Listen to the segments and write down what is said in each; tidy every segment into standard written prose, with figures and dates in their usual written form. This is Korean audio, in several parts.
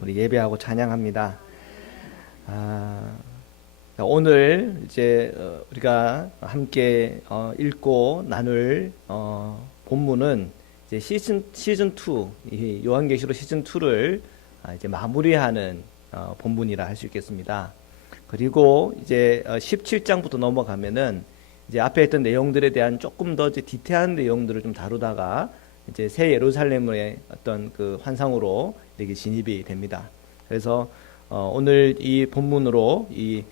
우리 예배하고 찬양합니다. 오늘 이제 우리가 함께 읽고 나눌 본문은 이제 시즌 2, 이 요한계시록 시즌 2를 이제 마무리하는 본문이라 할 수 있겠습니다. 그리고 이제 17장부터 넘어가면은 이제 앞에 했던 내용들에 대한 조금 더 이제 디테일한 내용들을 좀 다루다가 이제 새 예루살렘의 어떤 그 환상으로 이렇게 진입이 됩니다. 그래서 오늘 이 본문으로 이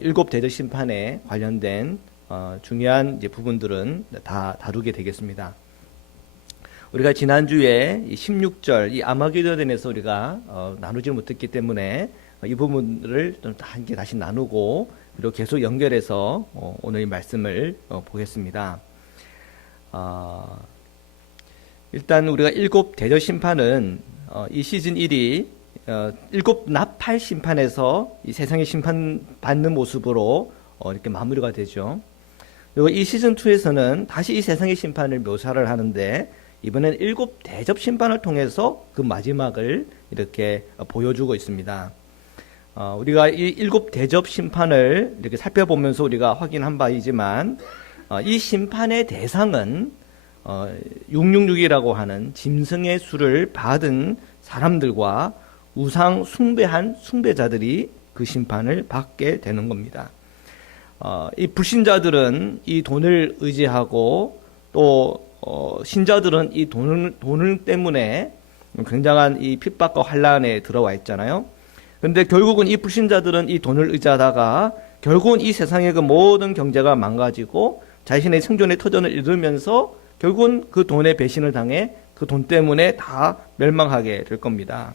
일곱 대적 심판에 관련된 중요한 이제 부분들은 다 다루게 되겠습니다. 우리가 지난주에 이 16절 이 아마게도는에서 우리가 나누지 못했기 때문에 이 부분을 좀 함께 다시 나누고 그리고 계속 연결해서 오늘 이 말씀을 보겠습니다. 일단 우리가 일곱 대적 심판은 이 시즌 1이 일곱 나팔 심판에서 이 세상의 심판받는 모습으로 이렇게 마무리가 되죠. 그리고 이 시즌 2에서는 다시 이 세상의 심판을 묘사를 하는데 이번엔 일곱 대접 심판을 통해서 그 마지막을 이렇게 보여주고 있습니다. 우리가 이 일곱 대접 심판을 이렇게 살펴보면서 우리가 확인한 바이지만 이 심판의 대상은 666이라고 하는 짐승의 수를 받은 사람들과 우상 숭배한 숭배자들이 그 심판을 받게 되는 겁니다. 이 불신자들은 이 돈을 의지하고 또 신자들은 이 돈을 때문에 굉장한 이 핍박과 환란에 들어와 있잖아요. 그런데 결국은 이 불신자들은 이 돈을 의지하다가 결국은 이 세상의 그 모든 경제가 망가지고 자신의 생존의 터전을 잃으면서 결국은 그 돈에 배신을 당해 그 돈 때문에 다 멸망하게 될 겁니다.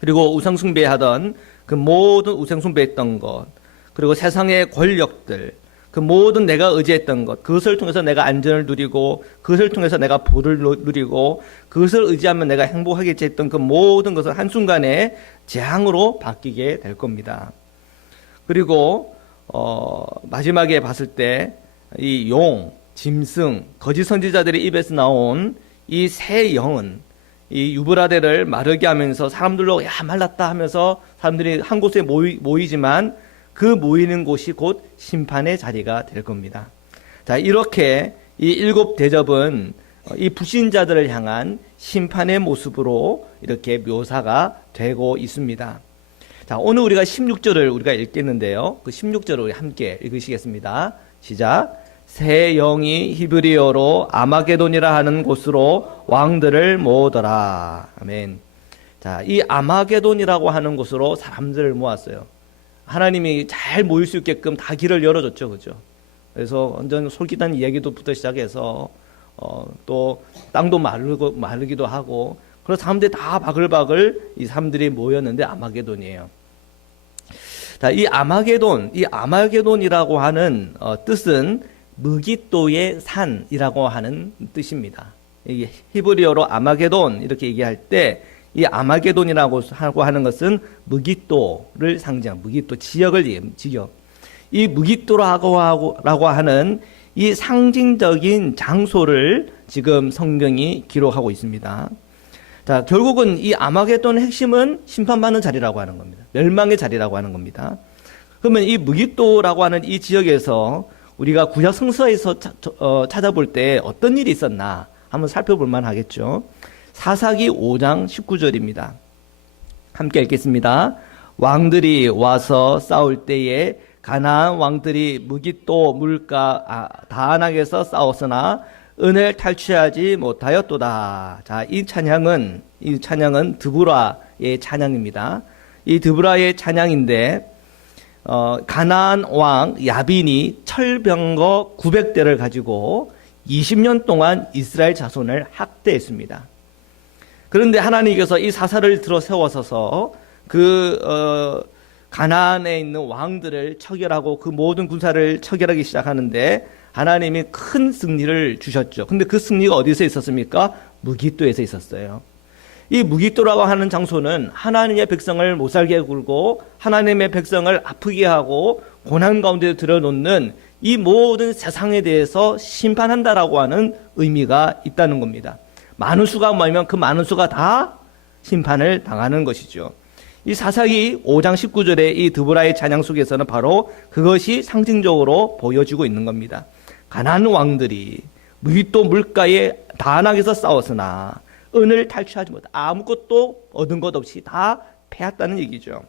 그리고 우상숭배하던 그 모든 우상숭배했던 것, 그리고 세상의 권력들, 그 모든 내가 의지했던 것, 그것을 통해서 내가 안전을 누리고, 그것을 통해서 내가 부를 누리고, 그것을 의지하면 내가 행복하겠지 했던 그 모든 것을 한순간에 재앙으로 바뀌게 될 겁니다. 그리고 마지막에 봤을 때 이 용, 짐승, 거짓 선지자들의 입에서 나온 이 새 영은 이 유브라데를 마르게 하면서 사람들로 야 말랐다 하면서 사람들이 한 곳에 모이지만 그 모이는 곳이 곧 심판의 자리가 될 겁니다. 자, 이렇게 이 일곱 대접은 이 불신자들을 향한 심판의 모습으로 이렇게 묘사가 되고 있습니다. 자, 오늘 우리가 16절을 우리가 읽겠는데요. 그 16절을 우리 함께 읽으시겠습니다. 시작. 새 영이 히브리어로 아마게돈이라 하는 곳으로 왕들을 모으더라. 아멘. 자, 이 아마게돈이라고 하는 곳으로 사람들을 모았어요. 하나님이 잘 모일 수 있게끔 다 길을 열어줬죠, 그죠? 그래서 완전 솔깃한 이야기도부터 시작해서 또 땅도 마르기도 하고, 그래서 사람들이 다 바글바글 이 사람들이 모였는데 아마게돈이에요. 자, 이 아마게돈이라고 하는 뜻은 무기또의 산이라고 하는 뜻입니다. 이게 히브리어로 아마게돈 이렇게 얘기할 때 이 아마게돈이라고 하는 것은 무기또를 상징한 무기또 지역을 지역. 이 무기또라고 하는 이 상징적인 장소를 지금 성경이 기록하고 있습니다. 자, 결국은 이 아마게돈의 핵심은 심판받는 자리라고 하는 겁니다. 멸망의 자리라고 하는 겁니다. 그러면 이 무기또라고 하는 이 지역에서 우리가 구약 성서에서 찾아볼 때 어떤 일이 있었나 한번 살펴볼 만하겠죠. 사사기 5장 19절입니다. 함께 읽겠습니다. 왕들이 와서 싸울 때에 가나안 왕들이 무기또 물가 다안악에서 싸웠으나 은혜를 탈취하지 못하였도다. 자, 이 찬양은 드보라의 찬양입니다. 이 드보라의 찬양인데 가나안 왕 야빈이 철병거 900대를 가지고 20년 동안 이스라엘 자손을 학대했습니다. 그런데 하나님께서 이 사사를 들어 세워서서 가나안에 있는 왕들을 처결하고 그 모든 군사를 처결하기 시작하는데 하나님이 큰 승리를 주셨죠. 근데 그 승리가 어디서 있었습니까? 무기또에서 있었어요. 이 무기또라고 하는 장소는 하나님의 백성을 못살게 굴고 하나님의 백성을 아프게 하고 고난 가운데 들여놓는 이 모든 세상에 대해서 심판한다라고 하는 의미가 있다는 겁니다. 많은 수가 모이면 그 많은 수가 다 심판을 당하는 것이죠. 이 사사기 5장 19절의 이 드보라의 찬양 속에서는 바로 그것이 상징적으로 보여지고 있는 겁니다. 가나안 왕들이 무기또 물가에 다낙에서 싸웠으나 은을 탈취하지 못해 아무것도 얻은 것 없이 다 패했다는 얘기죠.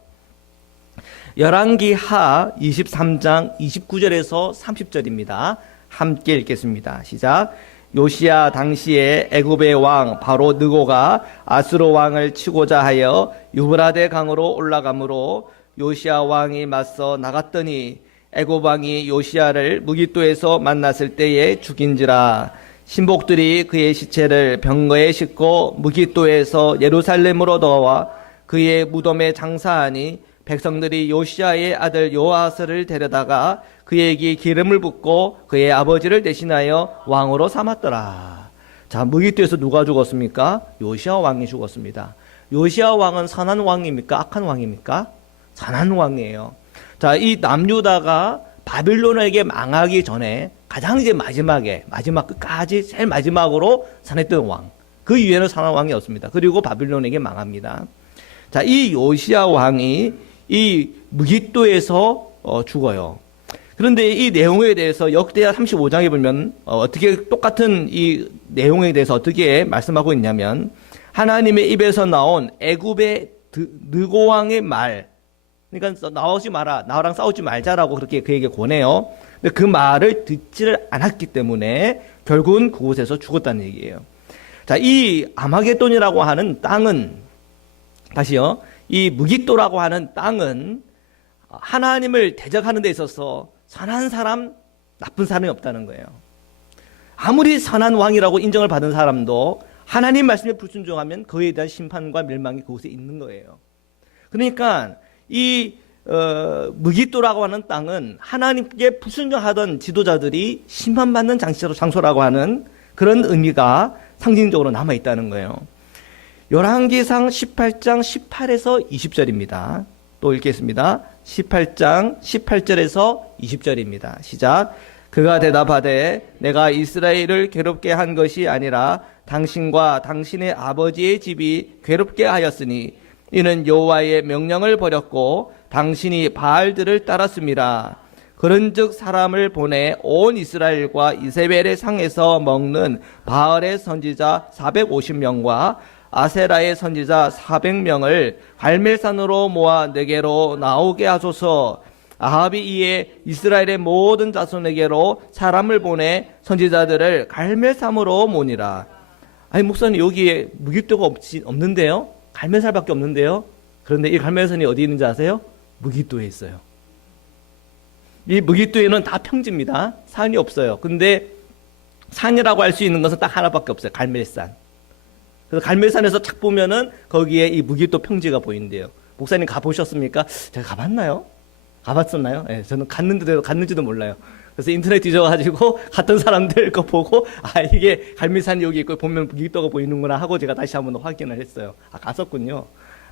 열왕기하 23장 29절에서 30절입니다. 함께 읽겠습니다. 시작. 요시야 당시에 애굽의 왕 바로 느고가 아수르 왕을 치고자 하여 유브라데 강으로 올라가므로 요시야 왕이 맞서 나갔더니 애굽 왕이 요시야를 무기또에서 만났을 때에 죽인지라. 신복들이 그의 시체를 병거에 싣고 무기또에서 예루살렘으로 넣어와 그의 무덤에 장사하니 백성들이 요시야의 아들 요아스를 데려다가 그에게 기름을 붓고 그의 아버지를 대신하여 왕으로 삼았더라. 자, 무기또에서 누가 죽었습니까? 요시야 왕이 죽었습니다. 요시야 왕은 선한 왕입니까? 악한 왕입니까? 선한 왕이에요. 자, 이 남유다가 바빌론에게 망하기 전에 가장 이제 마지막 끝까지 제일 마지막으로 산했던 왕. 그 이후에는 선한 왕이 없습니다. 그리고 바빌론에게 망합니다. 자, 이 요시야 왕이 이 무기또에서 죽어요. 그런데 이 내용에 대해서 역대하 35장에 보면 어떻게 똑같은 이 내용에 대해서 어떻게 말씀하고 있냐면 하나님의 입에서 나온 애굽의 느고 왕의 말, 그러니까 나오지 마라, 나랑 싸우지 말자라고 그렇게 그에게 권해요. 근데 그 말을 듣지를 않았기 때문에 결국은 그곳에서 죽었다는 얘기예요. 자, 이 아마겟돈이라고 하는 땅은 다시요. 이 무기또라고 하는 땅은 하나님을 대적하는 데 있어서 선한 사람, 나쁜 사람이 없다는 거예요. 아무리 선한 왕이라고 인정을 받은 사람도 하나님 말씀에 불순종하면 그에 대한 심판과 멸망이 그곳에 있는 거예요. 그러니까 이 무기또라고 하는 땅은 하나님께 불순종하던 지도자들이 심판받는 장소라고 하는 그런 의미가 상징적으로 남아있다는 거예요. 열왕기상 18장 18에서 20절입니다. 또 읽겠습니다. 18장 18절에서 20절입니다. 시작. 그가 대답하되 내가 이스라엘을 괴롭게 한 것이 아니라 당신과 당신의 아버지의 집이 괴롭게 하였으니 이는 여호와의 명령을 버렸고 당신이 바알들을 따랐습니다. 그런즉 사람을 보내 온 이스라엘과 이세벨의 상에서 먹는 바알의 선지자 450명과 아세라의 선지자 400명을 갈멜산으로 모아 내게로 나오게 하소서. 아합이 이에 이스라엘의 모든 자손에게로 사람을 보내 선지자들을 갈멜산으로 모니라. 아니 목사님 여기에 무기또가 없는데요? 갈멜산밖에 없는데요? 그런데 이 갈멜산이 어디 있는지 아세요? 무기또에 있어요. 이 무기또에는 다 평지입니다. 산이 없어요. 근데 산이라고 할 수 있는 것은 딱 하나밖에 없어요. 갈멜산. 그래서 갈멜산에서 착 보면은 거기에 이 무기또 평지가 보이는데요. 목사님 가보셨습니까? 제가 가봤나요? 가봤었나요? 네, 저는 갔는지도 몰라요. 그래서 인터넷 뒤져가지고 갔던 사람들 거 보고 이게 갈멜산이 여기 있고 보면 무기또가 보이는구나 하고 제가 다시 한번 확인을 했어요. 갔었군요.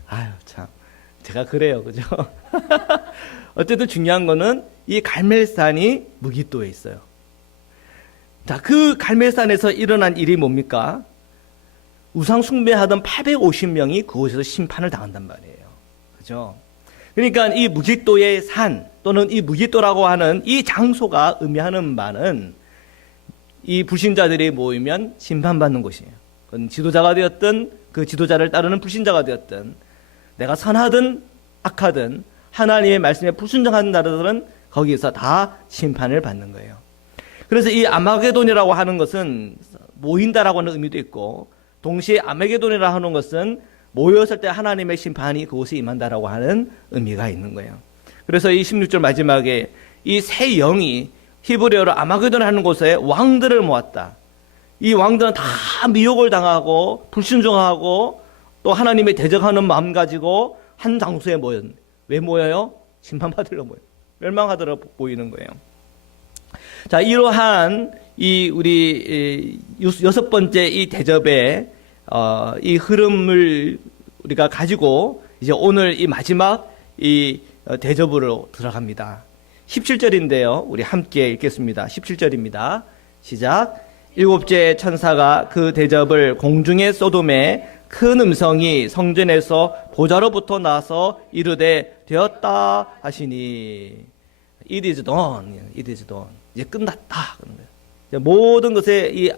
아유 참 제가 그래요, 그죠? 어쨌든 중요한 거는 이 갈멜산이 무기또에 있어요. 자, 그 갈멜산에서 일어난 일이 뭡니까? 우상 숭배하던 850명이 그곳에서 심판을 당한단 말이에요. 그죠? 그러니까 이 무기또의 산 또는 이 무기또라고 하는 이 장소가 의미하는 바는 이 불신자들이 모이면 심판받는 곳이에요. 그건 지도자가 되었든 그 지도자를 따르는 불신자가 되었든 내가 선하든 악하든 하나님의 말씀에 불순종하는 자들은 거기서 다 심판을 받는 거예요. 그래서 이 아마게돈이라고 하는 것은 모인다라고 하는 의미도 있고 동시에 아메게돈이라고 하는 것은 모였을 때 하나님의 심판이 그곳에 임한다라고 하는 의미가 있는 거예요. 그래서 이 16절 마지막에 이 세 영이 히브리어로 아마게돈 하는 곳에 왕들을 모았다. 이 왕들은 다 미혹을 당하고 불순종하고 또 하나님의 대적하는 마음 가지고 한 장소에 모였는데 왜 모여요? 심판받으러 모여요. 멸망하도록 보이는 거예요. 자, 이러한 이 우리 여섯 번째 이 대접의 이 흐름을 우리가 가지고 이제 오늘 이 마지막 이 대접으로 들어갑니다. 17절인데요. 우리 함께 읽겠습니다. 17절입니다. 시작. 일곱째 천사가 그 대접을 공중에 쏟음에 큰 음성이 성전에서 보좌로부터 나서 이르되 되었다 하시니. It is done. It is done. 이제 끝났다. 그런 거예요. 이제 모든 것에 이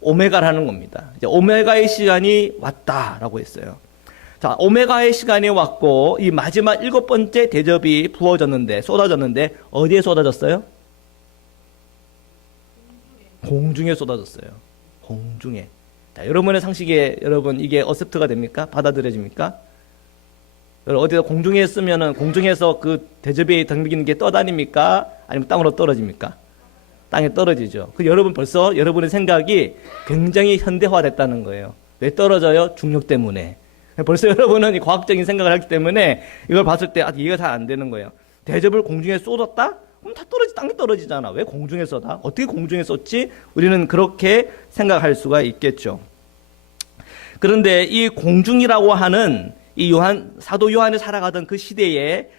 오메가라는 겁니다. 이제 오메가의 시간이 왔다라고 했어요. 자, 오메가의 시간이 왔고 이 마지막 7번째 대접이 부어졌는데, 쏟아졌는데 어디에 쏟아졌어요? 공중에 쏟아졌어요. 공중에. 자, 여러분의 상식에 여러분 이게 어셉트가 됩니까? 받아들여집니까? 여러분 어디서 공중에 쓰면은 공중에서 그 대접에 덤비는 게 떠다닙니까? 아니면 땅으로 떨어집니까? 땅에 떨어지죠. 그 여러분 벌써 여러분의 생각이 굉장히 현대화됐다는 거예요. 왜 떨어져요? 중력 때문에. 벌써 여러분은 이 과학적인 생각을 하기 때문에 이걸 봤을 때 이해가 잘 안 되는 거예요. 대접을 공중에 쏟았다? 그럼 다 땅에 떨어지잖아. 왜 공중에 쏟아? 어떻게 공중에 쏟지? 우리는 그렇게 생각할 수가 있겠죠. 그런데 이 공중이라고 하는 이 사도 요한이 살아가던 그 시대의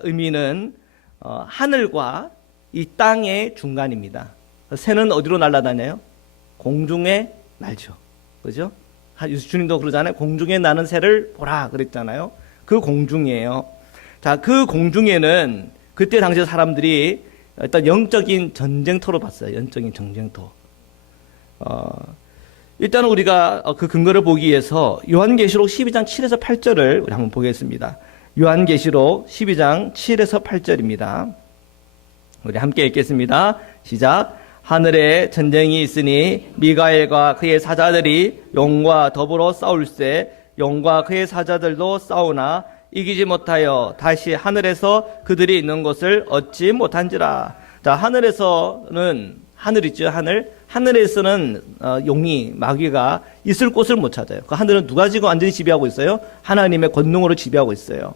의미는 하늘과 이 땅의 중간입니다. 새는 어디로 날아다녀요? 공중에 날죠. 그죠? 주님도 그러잖아요. 공중에 나는 새를 보라 그랬잖아요. 그 공중이에요. 자, 그 공중에는 그때 당시 사람들이 일단 영적인 전쟁터로 봤어요. 영적인 전쟁터. 일단 우리가 그 근거를 보기 위해서 요한계시록 12장 7에서 8절을 우리 한번 보겠습니다. 요한계시록 12장 7에서 8절입니다. 우리 함께 읽겠습니다. 시작. 하늘에 전쟁이 있으니 미가엘과 그의 사자들이 용과 더불어 싸울세 용과 그의 사자들도 싸우나 이기지 못하여 다시 하늘에서 그들이 있는 곳을 얻지 못한지라. 자, 하늘에서는 하늘 있죠. 하늘에서는 용이 마귀가 있을 곳을 못 찾아요. 그 하늘은 누가 지금 완전히 지배하고 있어요? 하나님의 권능으로 지배하고 있어요.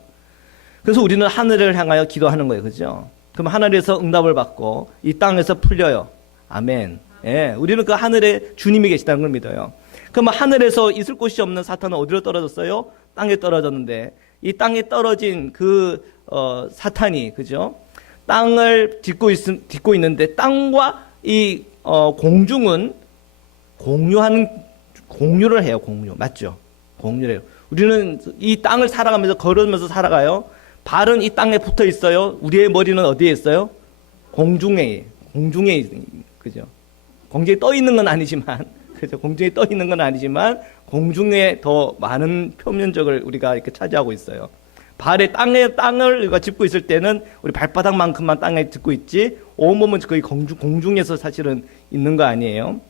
그래서 우리는 하늘을 향하여 기도하는 거예요. 그죠? 그럼 하늘에서 응답을 받고 이 땅에서 풀려요. 아멘. 예, 우리는 그 하늘에 주님이 계시다는 걸 믿어요. 그럼 하늘에서 있을 곳이 없는 사탄은 어디로 떨어졌어요? 땅에 떨어졌는데 이 땅에 떨어진 그 사탄이 그죠? 땅을 딛고 있는데 땅과 이 공중은 공유를 해요. 공유 맞죠? 공유를 해요. 우리는 이 땅을 살아가면서 걸으면서 살아가요. 발은 이 땅에 붙어 있어요. 우리의 머리는 어디에 있어요? 공중에 그죠? 공중에 떠 있는 건 아니지만, 그죠? 공중에 떠 있는 건 아니지만, 공중에 더 많은 표면적을 우리가 이렇게 차지하고 있어요. 땅을 우리가 짚고 있을 때는 우리 발바닥만큼만 땅에 짚고 있지, 온몸은 거의 공중에서 사실은 있는 거 아니에요?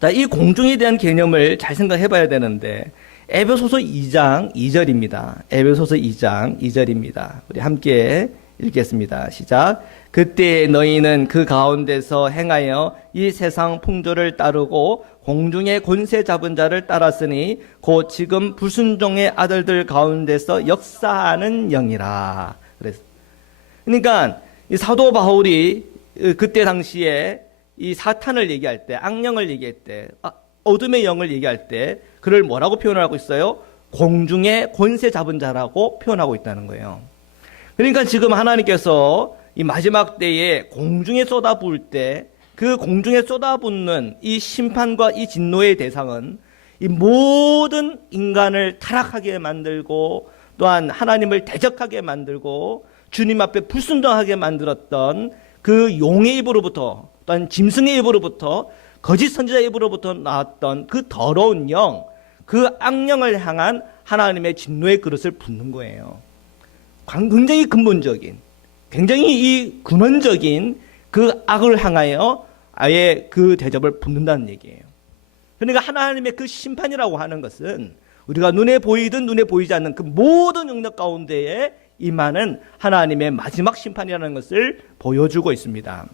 자, 이 공중에 대한 개념을 잘 생각해 봐야 되는데, 에베소서 2장 2절입니다. 에베소서 2장 2절입니다. 우리 함께 읽겠습니다. 시작. 그때 너희는 그 가운데서 행하여 이 세상 풍조를 따르고 공중의 권세 잡은 자를 따랐으니 곧 지금 불순종의 아들들 가운데서 역사하는 영이라. 그러니까 이 사도 바울이 그때 당시에 이 사탄을 얘기할 때, 악령을 얘기할 때, 어둠의 영을 얘기할 때 그를 뭐라고 표현하고 있어요? 공중의 권세 잡은 자라고 표현하고 있다는 거예요. 그러니까 지금 하나님께서 이 마지막 때에 공중에 쏟아부을 때 그 공중에 쏟아붓는 이 심판과 이 진노의 대상은 이 모든 인간을 타락하게 만들고 또한 하나님을 대적하게 만들고 주님 앞에 불순종하게 만들었던 그 용의 입으로부터 또한 짐승의 입으로부터 거짓 선지자의 입으로부터 나왔던 그 더러운 영, 그 악령을 향한 하나님의 진노의 그릇을 붓는 거예요. 굉장히 근본적인, 굉장히 이 근원적인 그 악을 향하여 아예 그 대접을 붓는다는 얘기예요. 그러니까 하나님의 그 심판이라고 하는 것은 우리가 눈에 보이든 눈에 보이지 않는 그 모든 영역 가운데에 임하는 하나님의 마지막 심판이라는 것을 보여주고 있습니다.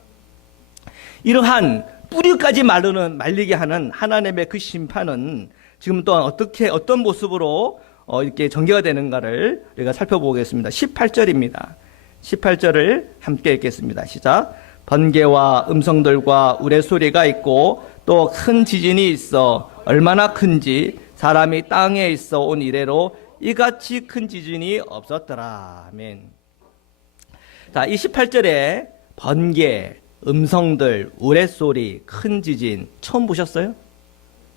이러한 뿌리까지 말리게 하는 하나님의 그 심판은 지금 또한 어떤 모습으로 이렇게 전개가 되는가를 우리가 살펴보겠습니다. 18절입니다. 18절을 함께 읽겠습니다. 시작. 번개와 음성들과 우레소리가 있고 또 큰 지진이 있어 얼마나 큰지 사람이 땅에 있어 온 이래로 이같이 큰 지진이 없었더라. 아멘. 자, 이 18절에 번개, 음성들, 우레소리, 큰 지진 처음 보셨어요?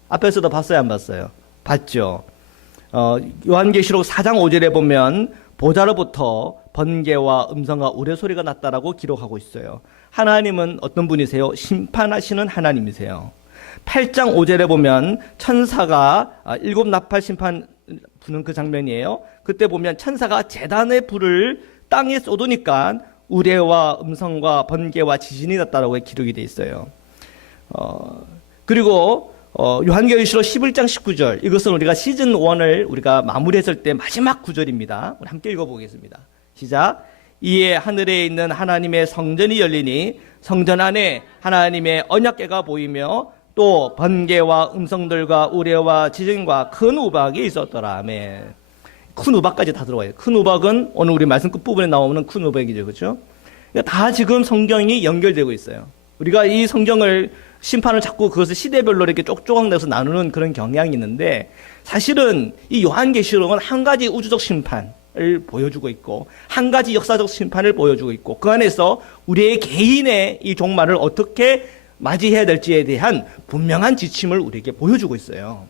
앞에서도 봤어요, 안 봤어요? 봤죠. 요한계시록 4장 5절에 보면 보좌로부터 번개와 음성과 우레소리가 났다라고 기록하고 있어요. 하나님은 어떤 분이세요? 심판하시는 하나님이세요. 8장 5절에 보면 천사가 일곱 나팔 심판 부는 그 장면이에요. 그때 보면 천사가 제단의 불을 땅에 쏟으니까 우레와 음성과 번개와 지진이 났다라고 기록이 되어 있어요. 그리고 요한계시록 11장 19절, 이것은 우리가 시즌 1을 우리가 마무리했을 때 마지막 구절입니다. 우리 함께 읽어보겠습니다. 시작. 이에 하늘에 있는 하나님의 성전이 열리니 성전 안에 하나님의 언약궤가 보이며 또 번개와 음성들과 우레와 지진과 큰 우박이 있었더라. 아멘. 큰 우박까지 다 들어가요. 큰 우박은 오늘 우리 말씀 끝부분에 나오는 큰 우박이죠. 그렇죠? 다 지금 성경이 연결되고 있어요. 우리가 이 성경을 심판을 자꾸 그것을 시대별로 이렇게 쪽조각 내서 나누는 그런 경향이 있는데, 사실은 이 요한계시록은 한 가지 우주적 심판을 보여주고 있고 한 가지 역사적 심판을 보여주고 있고, 그 안에서 우리의 개인의 이 종말을 어떻게 맞이해야 될지에 대한 분명한 지침을 우리에게 보여주고 있어요.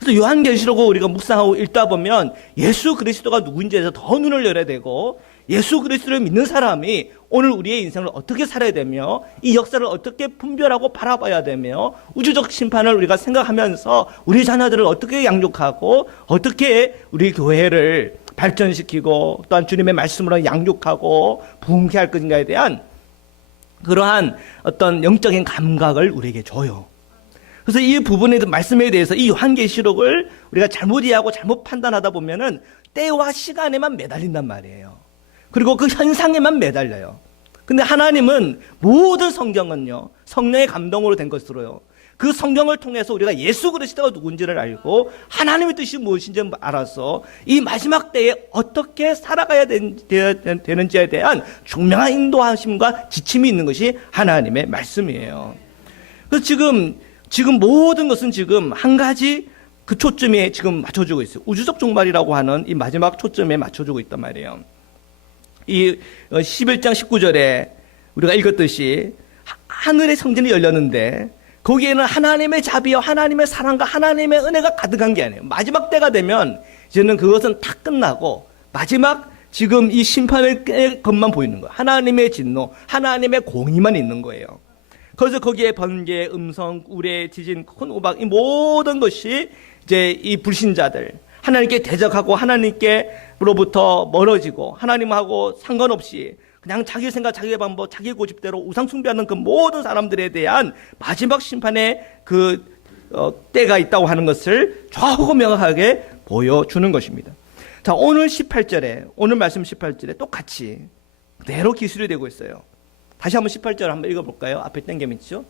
그래서 요한계시록을 우리가 묵상하고 읽다 보면 예수 그리스도가 누구인지에 대해서 더 눈을 열어야 되고, 예수 그리스도를 믿는 사람이 오늘 우리의 인생을 어떻게 살아야 되며 이 역사를 어떻게 분별하고 바라봐야 되며 우주적 심판을 우리가 생각하면서 우리 자녀들을 어떻게 양육하고 어떻게 우리 교회를 발전시키고 또한 주님의 말씀으로 양육하고 부흥케 할 것인가에 대한 그러한 어떤 영적인 감각을 우리에게 줘요. 그래서 이 부분에 말씀에 대해서 이 요한계시록을 우리가 잘못 이해하고 잘못 판단하다 보면은 때와 시간에만 매달린단 말이에요. 그리고 그 현상에만 매달려요. 근데 하나님은 모든 성경은요, 성령의 감동으로 된 것으로요, 그 성경을 통해서 우리가 예수 그리스도가 누군지를 알고 하나님의 뜻이 무엇인지 알아서 이 마지막 때에 어떻게 살아가야 되는지에 대한 중명한 인도하심과 지침이 있는 것이 하나님의 말씀이에요. 그래서 지금 모든 것은 지금 한 가지 그 초점에 지금 맞춰주고 있어요. 우주적 종말이라고 하는 이 마지막 초점에 맞춰주고 있단 말이에요. 이 11장 19절에 우리가 읽었듯이 하늘의 성전이 열렸는데 거기에는 하나님의 자비와 하나님의 사랑과 하나님의 은혜가 가득한 게 아니에요. 마지막 때가 되면 이제는 그것은 다 끝나고 마지막 지금 이 심판의 것만 보이는 거예요. 하나님의 진노, 하나님의 공의만 있는 거예요. 그래서 거기에 번개, 음성, 우레, 지진, 큰 우박, 이 모든 것이 이제 이 불신자들, 하나님께 대적하고 하나님께로부터 멀어지고 하나님하고 상관없이 그냥 자기 생각, 자기 방법, 자기 고집대로 우상 숭배하는 그 모든 사람들에 대한 마지막 심판의 그 때가 있다고 하는 것을 좌우고 명확하게 보여주는 것입니다. 자, 오늘 18절에, 오늘 말씀 18절에 똑같이 그대로 기술이 되고 있어요. 다시 한번 18절 한번 읽어볼까요? 앞에 땡겨 있죠?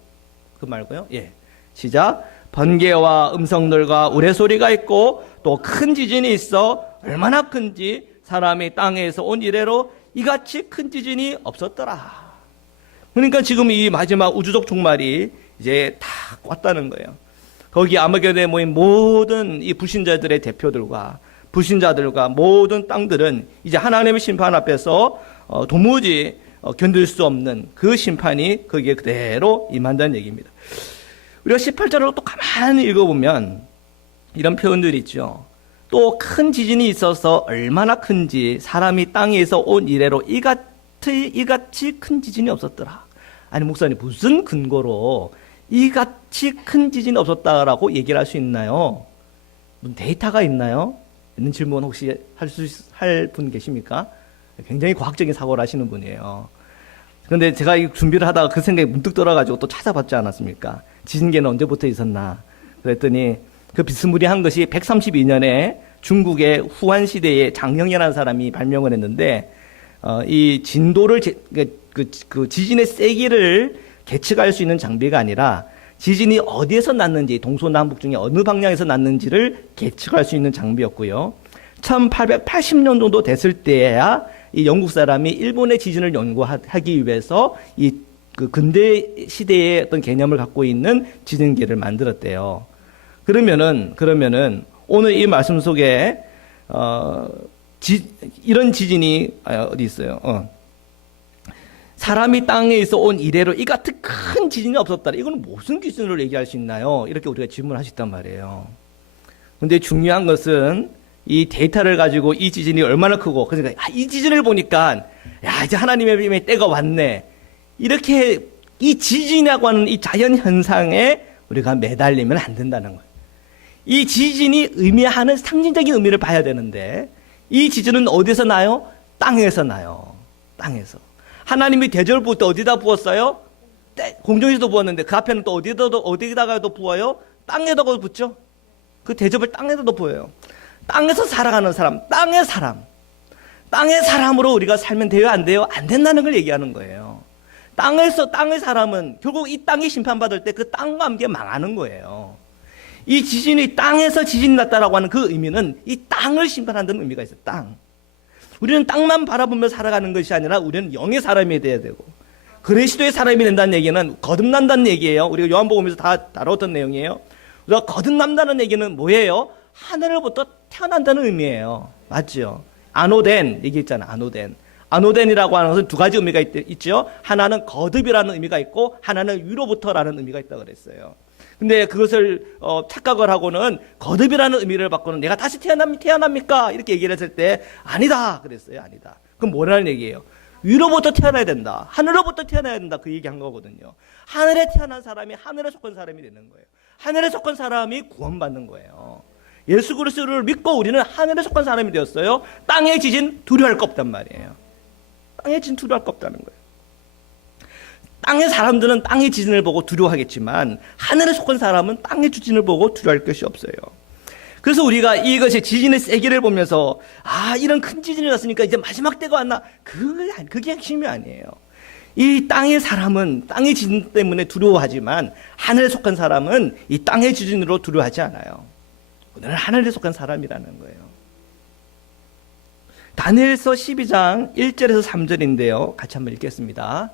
그 말고요. 예. 시작. 번개와 음성들과 우레소리가 있고 또 큰 지진이 있어 얼마나 큰지 사람이 땅에서 온 이래로 이같이 큰 지진이 없었더라. 그러니까 지금 이 마지막 우주적 종말이 이제 다 왔다는 거예요. 거기 아마겟돈에 모인 모든 이 불신자들의 대표들과 불신자들과 모든 땅들은 이제 하나님의 심판 앞에서 도무지 견딜 수 없는 그 심판이 거기에 그대로 임한다는 얘기입니다. 우리가 18절을 또 가만히 읽어보면 이런 표현들이 있죠. 또 큰 지진이 있어서 얼마나 큰지 사람이 땅에서 온 이래로 이같이 큰 지진이 없었더라. 아니 목사님 무슨 근거로 이같이 큰 지진이 없었다라고 얘기를 할 수 있나요? 무슨 데이터가 있나요? 있는 질문 혹시 할 분 계십니까? 굉장히 과학적인 사고를 하시는 분이에요. 그런데 제가 이 준비를 하다가 그 생각이 문득 들어가지고 또 찾아봤지 않았습니까? 지진계는 언제부터 있었나? 그랬더니 그 비스무리한 것이 132년에 중국의 후한 시대에 장형이라는 사람이 발명을 했는데, 이 진도를 그 지진의 세기를 계측할 수 있는 장비가 아니라 지진이 어디에서 났는지, 동서남북 중에 어느 방향에서 났는지를 계측할 수 있는 장비였고요. 1880년 정도 됐을 때야 이 영국 사람이 일본의 지진을 연구하기 위해서 이 그 근대 시대의 어떤 개념을 갖고 있는 지진계를 만들었대요. 그러면은 오늘 이 말씀 속에 이런 지진이 어디 있어요? 사람이 땅에서 온 이래로 이 같은 큰 지진이 없었다. 이건 무슨 기준으로 얘기할 수 있나요? 이렇게 우리가 질문하셨단 말이에요. 근데 중요한 것은 이 데이터를 가지고 이 지진이 얼마나 크고, 그러니까 이 지진을 보니까 야, 이제 하나님의 때가 왔네. 이렇게 이 지진이라고 하는 이 자연 현상에 우리가 매달리면 안 된다는 거예요. 이 지진이 의미하는 상징적인 의미를 봐야 되는데, 이 지진은 어디서 나요? 땅에서 나요. 땅에서. 하나님이 대접을 부을 때 어디다 부었어요? 공중에서도 부었는데 그 앞에는 또 어디다가도 부어요? 땅에다가 붓죠. 그 대접을 땅에다도 부어요. 땅에서 살아가는 사람, 땅의 사람으로 우리가 살면 돼요, 안 돼요? 안 된다는 걸 얘기하는 거예요. 땅의 사람은 결국 이 땅이 심판받을 때 그 땅과 함께 망하는 거예요. 이 지진이 땅에서 지진이 났다라고 하는 그 의미는 이 땅을 심판한다는 의미가 있어요. 땅. 우리는 땅만 바라보며 살아가는 것이 아니라 우리는 영의 사람이 돼야 되고, 그리스도의 사람이 된다는 얘기는 거듭난다는 얘기예요. 우리가 요한복음에서 다 다뤘던 내용이에요. 우리가 거듭난다는 얘기는 뭐예요? 하늘로부터 태어난다는 의미예요. 맞죠? 아노덴 얘기했잖아. 아노덴이라고 하는 것은 두 가지 의미가 있죠. 하나는 거듭이라는 의미가 있고, 하나는 위로부터라는 의미가 있다고 그랬어요. 근데 그것을 착각을 하고는 거듭이라는 의미를 바꾸는, 내가 다시 태어납니까? 이렇게 얘기를 했을 때 아니다 그랬어요. 아니다. 그럼 뭐라는 얘기예요? 위로부터 태어나야 된다. 하늘로부터 태어나야 된다. 그 얘기한 거거든요. 하늘에 태어난 사람이 하늘에 속한 사람이 되는 거예요. 하늘에 속한 사람이 구원받는 거예요. 예수 그리스도를 믿고 우리는 하늘에 속한 사람이 되었어요. 땅의 지진 두려워할 거 없단 말이에요. 땅의 지진 두려워할 거 없다는 거예요. 땅의 사람들은 땅의 지진을 보고 두려워하겠지만 하늘에 속한 사람은 땅의 지진을 보고 두려워할 것이 없어요. 그래서 우리가 이것이 지진의 세기를 보면서 이런 큰 지진이 났으니까 이제 마지막 때가 왔나, 그게 핵심이 아니에요. 이 땅의 사람은 땅의 지진 때문에 두려워하지만 하늘에 속한 사람은 이 땅의 지진으로 두려워하지 않아요. 우리는 하늘에 속한 사람이라는 거예요. 다니엘서 12장 1절에서 3절인데요. 같이 한번 읽겠습니다.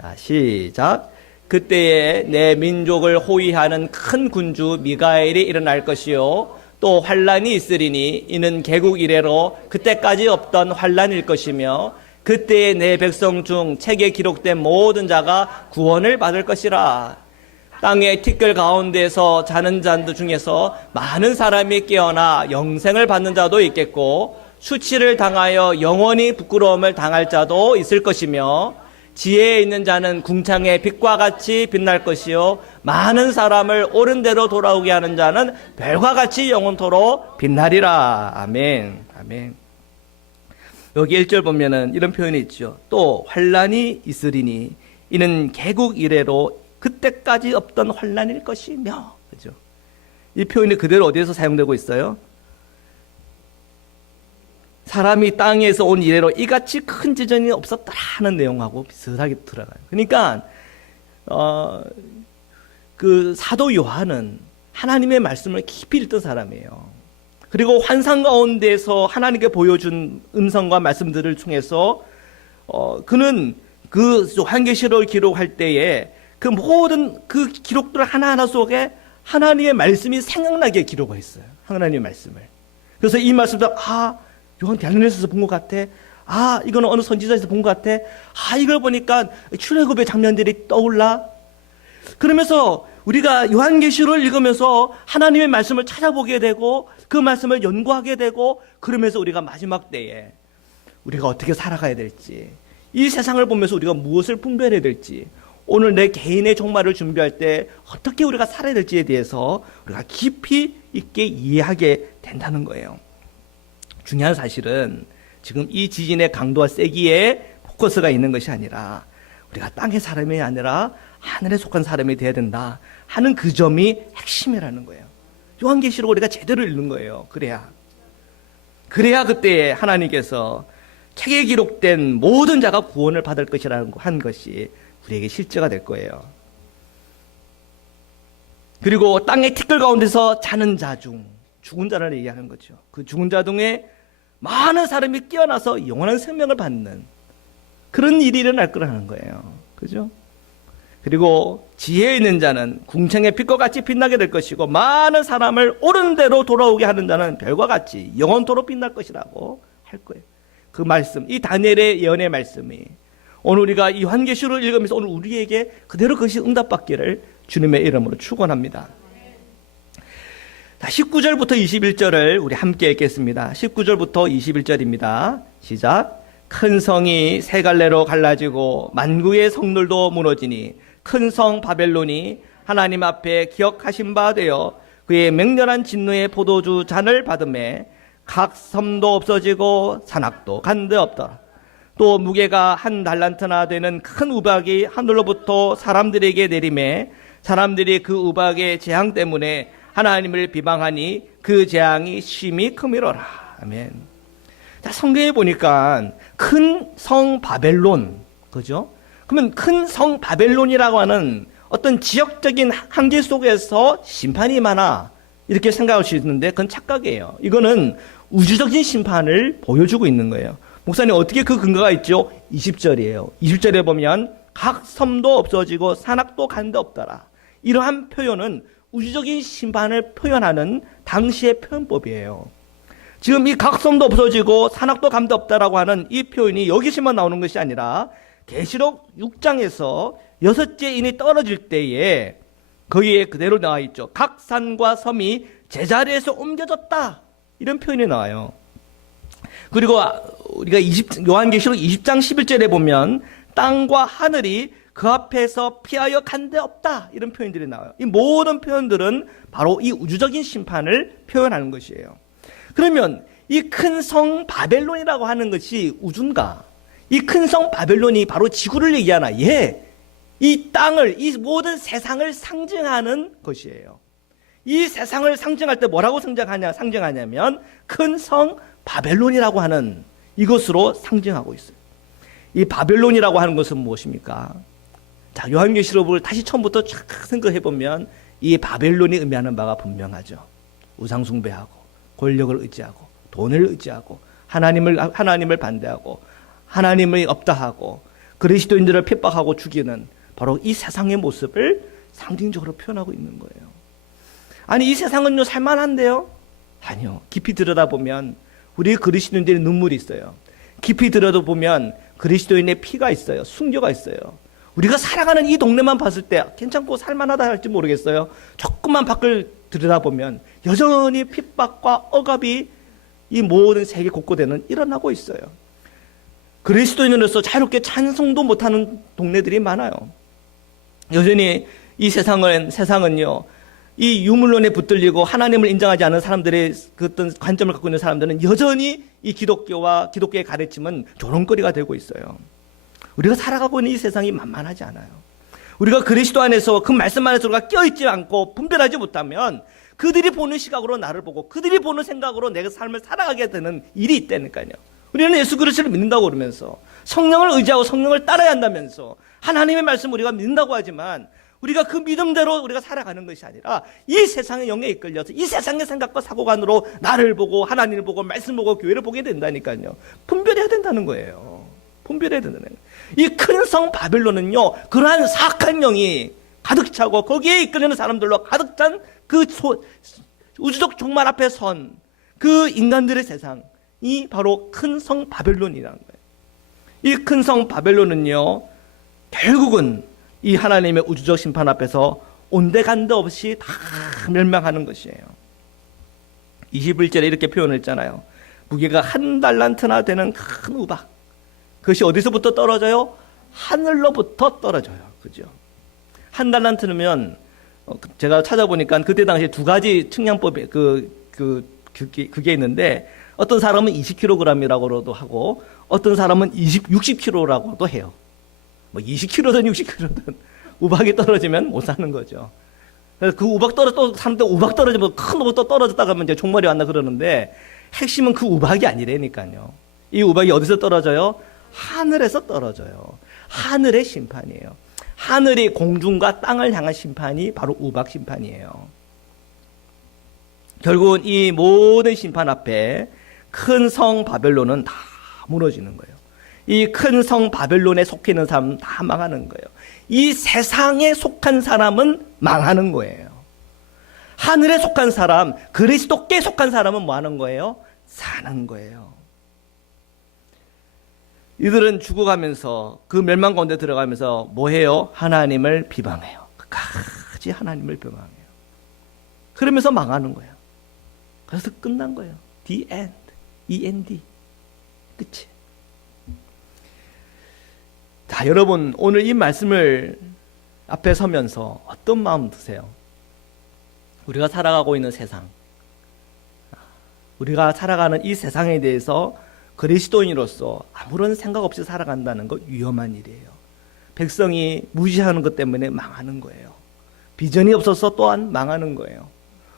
자, 시작. 그때에 내 민족을 호위하는 큰 군주 미가엘이 일어날 것이요, 또 환란이 있으리니 이는 개국 이래로 그때까지 없던 환란일 것이며, 그때에 내 백성 중 책에 기록된 모든 자가 구원을 받을 것이라. 땅의 티끌 가운데서 자는 자들 중에서 많은 사람이 깨어나 영생을 받는 자도 있겠고, 수치를 당하여 영원히 부끄러움을 당할 자도 있을 것이며, 지혜에 있는 자는 궁창의 빛과 같이 빛날 것이요, 많은 사람을 옳은 대로 돌아오게 하는 자는 별과 같이 영원토록 빛나리라. 아멘. 아멘. 여기 1절 보면은 이런 표현이 있죠. 또 환란이 있으리니 이는 개국 이래로 그때까지 없던 환란일 것이며. 그죠? 이 표현이 그대로 어디에서 사용되고 있어요? 사람이 땅에서 온 이래로 이같이 큰 지진이 없었다라는 내용하고 비슷하게 들어가요. 그러니까 그 사도 요한은 하나님의 말씀을 깊이 읽던 사람이에요. 그리고 환상 가운데서 하나님께 보여준 음성과 말씀들을 통해서 그는 그 요한계시록을 기록할 때에 그 모든 그 기록들 하나하나 속에 하나님의 말씀이 생각나게 기록을 했어요. 하나님의 말씀을. 그래서 이 말씀도 요한 다니엘서에서 본 것 같아. 이거는 어느 선지자에서 본 것 같아. 이걸 보니까 출애굽의 장면들이 떠올라. 그러면서 우리가 요한계시록을 읽으면서 하나님의 말씀을 찾아보게 되고 그 말씀을 연구하게 되고, 그러면서 우리가 마지막 때에 우리가 어떻게 살아가야 될지, 이 세상을 보면서 우리가 무엇을 분별해야 될지, 오늘 내 개인의 종말을 준비할 때 어떻게 우리가 살아야 될지에 대해서 우리가 깊이 있게 이해하게 된다는 거예요. 중요한 사실은 지금 이 지진의 강도와 세기에 포커스가 있는 것이 아니라 우리가 땅의 사람이 아니라 하늘에 속한 사람이 되어야 된다 하는 그 점이 핵심이라는 거예요. 요한계시록을 우리가 제대로 읽는 거예요. 그래야 그때에 하나님께서 책에 기록된 모든 자가 구원을 받을 것이라는 한 것이 우리에게 실제가 될 거예요. 그리고 땅의 티끌 가운데서 자는 자 중, 죽은 자를 얘기하는 거죠. 그 죽은 자 중에 많은 사람이 깨어나서 영원한 생명을 받는 그런 일이 일어날 거라는 거예요. 그죠? 그리고 지혜 있는 자는 궁창의 빛과 같이 빛나게 될 것이고, 많은 사람을 옳은 대로 돌아오게 하는 자는 별과 같이 영원토록 빛날 것이라고 할 거예요. 그 말씀, 이 다니엘의 예언의 말씀이 오늘 우리가 이 요한계시록을 읽으면서 오늘 우리에게 그대로 그것이 응답받기를 주님의 이름으로 축원합니다. 자, 19절부터 21절을 우리 함께 읽겠습니다. 19절부터 21절입니다. 시작. 큰 성이 세 갈래로 갈라지고 만구의 성들도 무너지니 큰 성 바벨론이 하나님 앞에 기억하신 바 되어 그의 맹렬한 진노의 포도주 잔을 받음에 각 섬도 없어지고 산악도 간데 없더라. 또 무게가 한 달란트나 되는 큰 우박이 하늘로부터 사람들에게 내림에 사람들이 그 우박의 재앙 때문에 하나님을 비방하니 그 재앙이 심히 크미로라. 아멘. 자, 성경에 보니까 큰 성 바벨론, 그죠? 그러면 큰 성 바벨론이라고 하는 어떤 지역적인 한계 속에서 심판이 많아 이렇게 생각할 수 있는데 그건 착각이에요. 이거는 우주적인 심판을 보여주고 있는 거예요. 목사님, 어떻게 그 근거가 있죠? 20절이에요. 20절에 보면 각 섬도 없어지고 산악도 간데 없더라. 이러한 표현은 우주적인 심판을 표현하는 당시의 표현법이에요. 지금 이 각 섬도 없어지고 산악도 간데 없다라고 하는 이 표현이 여기서만 나오는 것이 아니라 계시록 6장에서 6째 인이 떨어질 때에 거기에 그대로 나와 있죠. 각 산과 섬이 제자리에서 옮겨졌다. 이런 표현이 나와요. 그리고 우리가 요한계시록 20장 11절에 보면 땅과 하늘이 그 앞에서 피하여 간데 없다. 이런 표현들이 나와요. 이 모든 표현들은 바로 이 우주적인 심판을 표현하는 것이에요. 그러면 이 큰 성 바벨론이라고 하는 것이 우주인가? 이 큰 성 바벨론이 바로 지구를 얘기하나? 예. 이 땅을, 이 모든 세상을 상징하는 것이에요. 이 세상을 상징할 때 뭐라고 상징하냐면 큰 성 바벨론이라고 하는 이것으로 상징하고 있어요. 이 바벨론이라고 하는 것은 무엇입니까? 자, 요한계시록을 다시 처음부터 쫙 생각해 보면 이 바벨론이 의미하는 바가 분명하죠. 우상숭배하고 권력을 의지하고 돈을 의지하고 하나님을 반대하고 하나님이 없다 하고 그리스도인들을 핍박하고 죽이는 바로 이 세상의 모습을 상징적으로 표현하고 있는 거예요. 아니, 이 세상은요 살만한데요? 아니요. 깊이 들여다보면 우리 그리스도인들의 눈물이 있어요. 깊이 들여다보면 그리스도인의 피가 있어요. 순교가 있어요. 우리가 살아가는 이 동네만 봤을 때 괜찮고 살만하다 할지 모르겠어요. 조금만 밖을 들여다보면 여전히 핍박과 억압이 이 모든 세계 곳곳에는 일어나고 있어요. 그리스도인으로서 자유롭게 찬송도 못하는 동네들이 많아요. 여전히 이 세상은요, 이 유물론에 붙들리고 하나님을 인정하지 않은 사람들의 그 어떤 관점을 갖고 있는 사람들은 여전히 이 기독교와 기독교의 가르침은 조롱거리가 되고 있어요. 우리가 살아가고 있는 이 세상이 만만하지 않아요. 우리가 그리스도 안에서 그 말씀 안에서 우리가 껴있지 않고 분별하지 못하면 그들이 보는 시각으로 나를 보고 그들이 보는 생각으로 내가 삶을 살아가게 되는 일이 있다니까요. 우리는 예수 그리스도를 믿는다고 그러면서 성령을 의지하고 성령을 따라야 한다면서 하나님의 말씀을 우리가 믿는다고 하지만 우리가 그 믿음대로 우리가 살아가는 것이 아니라 이 세상의 영에 이끌려서 이 세상의 생각과 사고관으로 나를 보고 하나님을 보고 말씀 보고 교회를 보게 된다니까요. 분별해야 된다는 거예요. 분별해야 된다는 거예요. 이 큰 성 바벨론은요, 그러한 사악한 영이 가득 차고 거기에 이끌리는 사람들로 가득 찬 그 우주적 종말 앞에 선 그 인간들의 세상이 바로 큰 성 바벨론이라는 거예요. 이 큰 성 바벨론은요, 결국은 이 하나님의 우주적 심판 앞에서 온데간데 없이 다 멸망하는 것이에요. 21절에 이렇게 표현했잖아요. 무게가 한 달란트나 되는 큰 우박. 그것이 어디서부터 떨어져요? 하늘로부터 떨어져요. 그죠? 한 달란트면 제가 찾아보니까 그때 당시에 두 가지 측량법이 그게 있는데 어떤 사람은 20kg이라고도 하고 어떤 사람은 60kg라고도 해요. 뭐 20kg든 60kg든 우박이 떨어지면 못 사는 거죠. 그래서 그 우박 또 사는데 우박 떨어지면 큰 우박 또 떨어졌다가 하면 이제 종말이 왔나 그러는데 핵심은 그 우박이 아니라니까요. 이 우박이 어디서 떨어져요? 하늘에서 떨어져요. 하늘의 심판이에요. 하늘이 공중과 땅을 향한 심판이 바로 우박 심판이에요. 결국은 이 모든 심판 앞에 큰 성 바벨론은 다 무너지는 거예요. 이 큰 성 바벨론에 속해 있는 사람은 다 망하는 거예요. 이 세상에 속한 사람은 망하는 거예요. 하늘에 속한 사람, 그리스도께 속한 사람은 뭐 하는 거예요? 사는 거예요. 이들은 죽어가면서 그 멸망 가운데 들어가면서 뭐 해요? 하나님을 비방해요. 끝까지 하나님을 비방해요. 그러면서 망하는 거예요. 그래서 끝난 거예요. The end. END. 끝이. 자, 여러분, 오늘 이 말씀을 앞에 서면서 어떤 마음 드세요? 우리가 살아가고 있는 세상, 우리가 살아가는 이 세상에 대해서 그리스도인으로서 아무런 생각 없이 살아간다는 거 위험한 일이에요. 백성이 무시하는 것 때문에 망하는 거예요. 비전이 없어서 또한 망하는 거예요.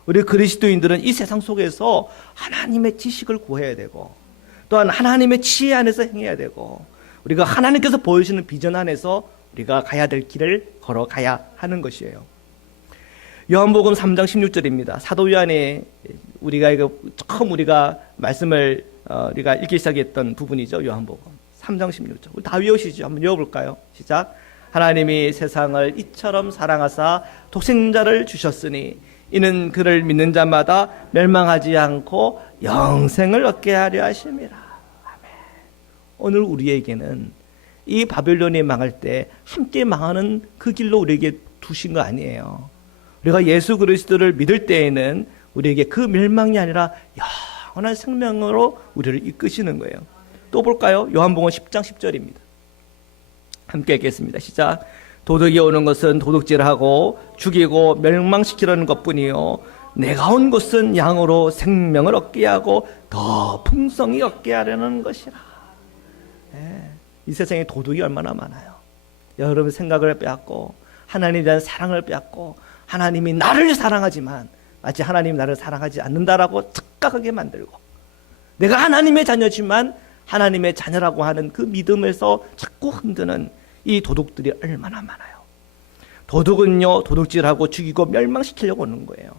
우리 그리스도인들은 이 세상 속에서 하나님의 지식을 구해야 되고, 또한 하나님의 지혜 안에서 행해야 되고, 우리가 하나님께서 보여주시는 비전 안에서 우리가 가야 될 길을 걸어가야 하는 것이에요. 요한복음 3장 16절입니다. 사도 요한의 처음 우리가 말씀을 우리가 읽기 시작했던 부분이죠. 요한복음 3장 16절. 우리 다 외우시죠? 한번 외워볼까요? 시작. 하나님이 세상을 이처럼 사랑하사 독생자를 주셨으니 이는 그를 믿는 자마다 멸망하지 않고 영생을 얻게 하려 하심이라. 아멘. 오늘 우리에게는 이 바벨론이 망할 때 함께 망하는 그 길로 우리에게 두신 거 아니에요. 우리가 예수 그리스도를 믿을 때에는 우리에게 그 멸망이 아니라 영원한 생명으로 우리를 이끄시는 거예요. 또 볼까요? 요한복음 10장 10절입니다. 함께 읽겠습니다. 시작. 도둑이 오는 것은 도둑질하고 죽이고 멸망시키려는 것뿐이요 내가 온 것은 양으로 생명을 얻게 하고 더 풍성히 얻게 하려는 것이라. 이 세상에 도둑이 얼마나 많아요. 여러분 생각을 빼앗고 하나님에 대한 사랑을 빼앗고 하나님이 나를 사랑하지만 마치 하나님이 나를 사랑하지 않는다라고 착각하게 만들고, 내가 하나님의 자녀지만 하나님의 자녀라고 하는 그 믿음에서 자꾸 흔드는 이 도둑들이 얼마나 많아요. 도둑은요 도둑질하고 죽이고 멸망시키려고 하는 거예요.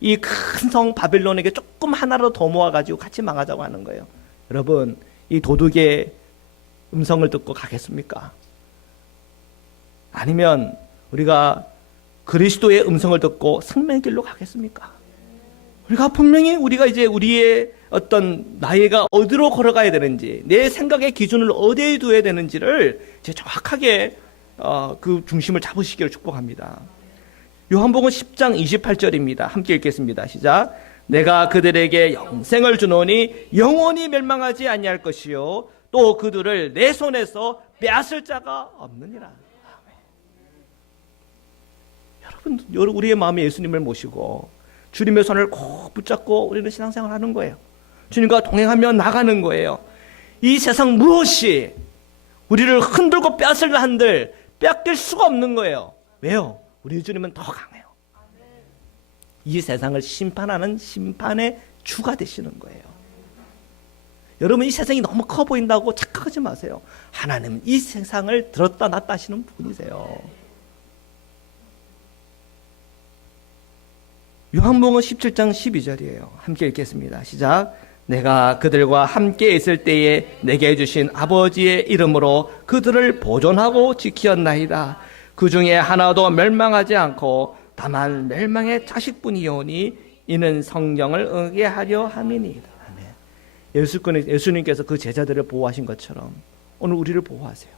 이 큰 성 바벨론에게 조금 하나로 더 모아가지고 같이 망하자고 하는 거예요. 여러분, 이 도둑의 음성을 듣고 가겠습니까? 아니면 우리가 그리스도의 음성을 듣고 생명의 길로 가겠습니까? 우리가 분명히 우리가 이제 우리의 어떤 나이가 어디로 걸어가야 되는지, 내 생각의 기준을 어디에 두어야 되는지를 이제 정확하게 그 중심을 잡으시기를 축복합니다. 요한복음 10장 28절입니다. 함께 읽겠습니다. 시작. 내가 그들에게 영생을 주노니 영원히 멸망하지 아니할 것이요 또 그들을 내 손에서 빼앗을 자가 없느니라. 여러분, 우리의 마음에 예수님을 모시고 주님의 손을 꼭 붙잡고 우리는 신앙생활을 하는 거예요. 주님과 동행하며 나가는 거예요. 이 세상 무엇이 우리를 흔들고 빼앗으려 한들 빼앗길 수가 없는 거예요. 왜요? 우리 주님은 더 강해요. 이 세상을 심판하는 심판의 주가 되시는 거예요. 여러분, 이 세상이 너무 커 보인다고 착각하지 마세요. 하나님은 이 세상을 들었다 놨다 하시는 분이세요. 요한복음 17장 12절이에요. 함께 읽겠습니다. 시작. 내가 그들과 함께 있을 때에 내게 주신 아버지의 이름으로 그들을 보존하고 지키었나이다. 그 중에 하나도 멸망하지 않고 다만 멸망의 자식뿐이오니 이는 성경을 응게하려 함이니이다. 예수님께서 그 제자들을 보호하신 것처럼 오늘 우리를 보호하세요.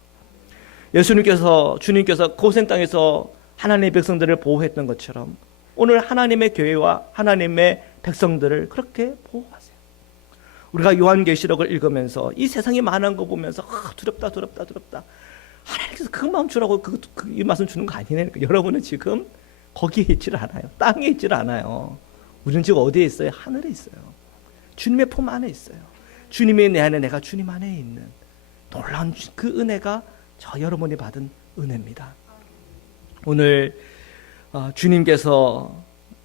주님께서 고센 땅에서 하나님의 백성들을 보호했던 것처럼 오늘 하나님의 교회와 하나님의 백성들을 그렇게 보호하세요. 우리가 요한계시록을 읽으면서 이 세상이 많은 거 보면서 두렵다. 하나님께서 그 마음 주라고 이 말씀 주는 거 아니네. 여러분은 지금 거기에 있지를 않아요. 땅에 있지를 않아요. 우리는 지금 어디에 있어요? 하늘에 있어요. 주님의 품 안에 있어요. 주님이 내 안에, 내가 주님 안에 있는 놀라운 그 은혜가 저 여러분이 받은 은혜입니다. 오늘 주님께서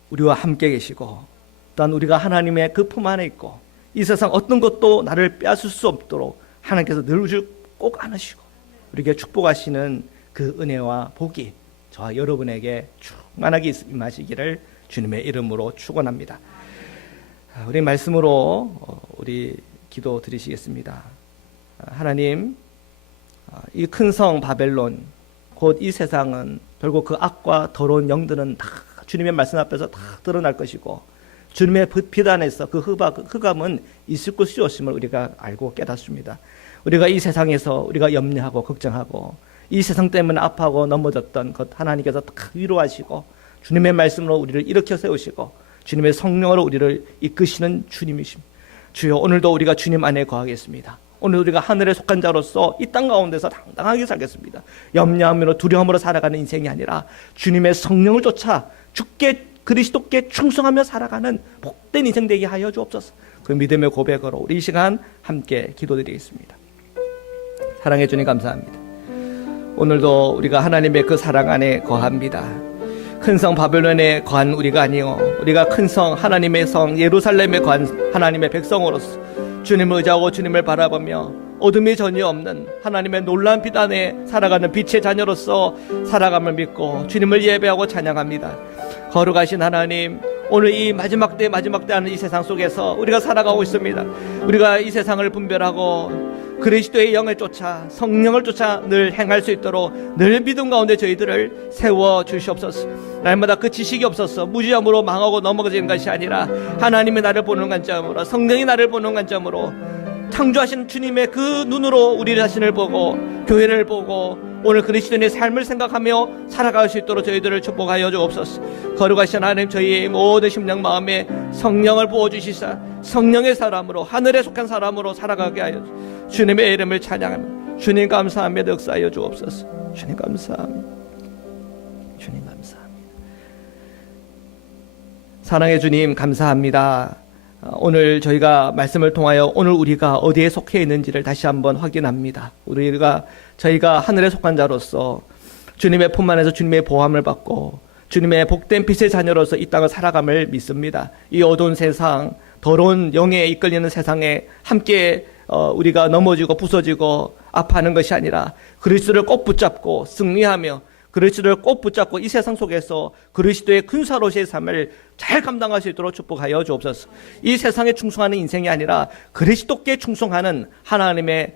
우리와 함께 계시고 또한 우리가 하나님의 그 품 안에 있고 이 세상 어떤 것도 나를 빼앗을 수 없도록 하나님께서 늘 꼭 안으시고 우리에게 축복하시는 그 은혜와 복이 저와 여러분에게 충만하게 임하시기를 주님의 이름으로 축원합니다. 우리 말씀으로 우리 기도 드리시겠습니다. 하나님, 이 큰 성 바벨론 곧 이 세상은 결국 그 악과 더러운 영들은 다 주님의 말씀 앞에서 다 드러날 것이고 주님의 빛 안에서 그 흑암은 있을 것이 없음을 우리가 알고 깨닫습니다. 우리가 이 세상에서 우리가 염려하고 걱정하고 이 세상 때문에 아파하고 넘어졌던 것 하나님께서 다 위로하시고 주님의 말씀으로 우리를 일으켜 세우시고 주님의 성령으로 우리를 이끄시는 주님이십니다. 주여, 오늘도 우리가 주님 안에 거하겠습니다. 오늘 우리가 하늘에 속한 자로서 이 땅 가운데서 당당하게 살겠습니다. 염려하며 두려움으로 살아가는 인생이 아니라 주님의 성령을 쫓아 주께 그리스도께 충성하며 살아가는 복된 인생 되게 하여 주옵소서. 그 믿음의 고백으로 우리 이 시간 함께 기도드리겠습니다. 사랑해 주님 감사합니다. 오늘도 우리가 하나님의 그 사랑 안에 거합니다. 큰 성 바벨론에 거한 우리가 아니요, 우리가 큰 성 하나님의 성 예루살렘에 거한 하나님의 백성으로서 주님을 의지하고 주님을 바라보며 어둠이 전혀 없는 하나님의 놀라운 빛 안에 살아가는 빛의 자녀로서 살아감을 믿고 주님을 예배하고 찬양합니다. 거룩하신 하나님, 오늘 이 마지막 때 하는 이 세상 속에서 우리가 살아가고 있습니다. 우리가 이 세상을 분별하고 그리스도의 영을 쫓아 성령을 쫓아 늘 행할 수 있도록 늘 믿음 가운데 저희들을 세워 주시옵소서. 날마다 그 지식이 없어서 무지함으로 망하고 넘어지는 것이 아니라 하나님이 나를 보는 관점으로, 성령이 나를 보는 관점으로, 창조하신 주님의 그 눈으로 우리 자신을 보고 교회를 보고 오늘 그리스도인의 삶을 생각하며 살아갈 수 있도록 저희들을 축복하여 주옵소서. 거룩하신 하나님, 저희의 모든 심령 마음에 성령을 부어주시사 성령의 사람으로, 하늘에 속한 사람으로 살아가게 하여 주님의 이름을 찬양합니다. 주님 감사합니다. 역사하여 주옵소서. 주님 감사합니다. 주님 감사합니다. 사랑의 주님 감사합니다. 오늘 저희가 말씀을 통하여 오늘 우리가 어디에 속해 있는지를 다시 한번 확인합니다. 저희가 하늘에 속한 자로서 주님의 품 안에서 주님의 보함을 받고 주님의 복된 빛의 자녀로서 이 땅을 살아감을 믿습니다. 이 어두운 세상, 더러운 영에 이끌리는 세상에 함께 우리가 넘어지고 부서지고 아파하는 것이 아니라 그리스도를 꼭 붙잡고 승리하며 그리스도를 꼭 붙잡고 이 세상 속에서 그리스도의 근사로서의 삶을 잘 감당할 수 있도록 축복하여 주옵소서. 이 세상에 충성하는 인생이 아니라 그리스도께 충성하는 하나님의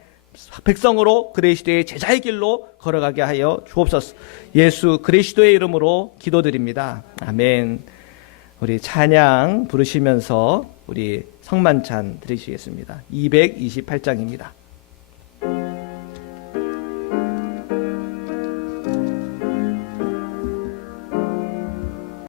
백성으로 그리스도의 제자의 길로 걸어가게 하여 주옵소서. 예수 그리스도의 이름으로 기도드립니다. 아멘. 우리 찬양 부르시면서 우리 성만찬 드리시겠습니다. 228장입니다.